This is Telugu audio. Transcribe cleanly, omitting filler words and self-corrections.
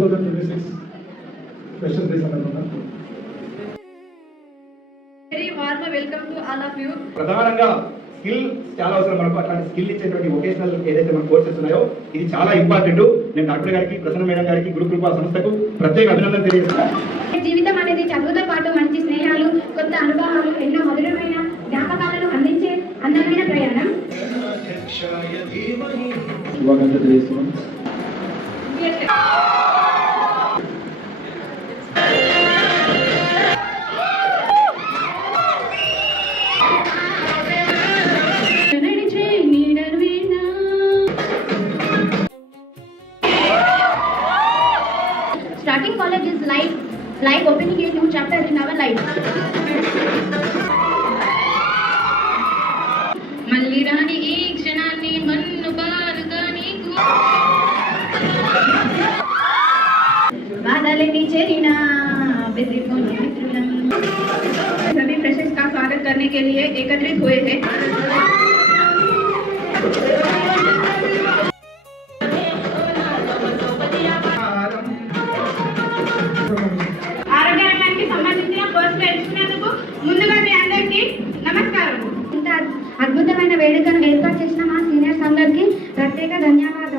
2026 Freshers Day సందర్భంగా very warm welcome to all of you. ప్రధానంగా స్కిల్ చాలా అవసరం మనకు. అట్లాంటి స్కిల్ ఇచ్చేటువంటి వొకేషనల్ ఏదైతే మన కోర్సెస్ ఉన్నాయో ఇది చాలా ఇంపార్టెంట్. నేను డాక్టర్ గారికి, ప్రసన్న మేడం గారికి, గురు కృపా సంస్థకు ప్రత్యేక అభినందన తెలియజేస్తాను. జీవితం అనేది చదువుతో పాటు మంచి స్నేహాలు, కొత్త అనుభవాలు, ఎన్నో మధురమైన జ్ఞాపకాలను అందించే అందమైన ప్రయాణం. శుభాకాంక్షలు తెలియజేస్తున్నాం. Starting college is like opening a new chapter in our life. మళ్ళీ రాని ఈ క్షణాన్ని మన్ను బారుగా నీకు బాధలని చేరినా బెదిరిపోని మిత్రులం. सभी फ्रेशर्स का स्वागत करने के लिए एकत्रित हुए हैं. ఆరోగ్య రంగానికి సంబంధించిన కోర్సులు ఎంచుకున్నందుకు ముందుగా మీ అందరికీ నమస్కారం. ఇంత అద్భుతమైన వేడుకను ఏర్పాటు చేసిన మా సీనియర్స్ అందరికీ ప్రత్యేక ధన్యవాదాలు.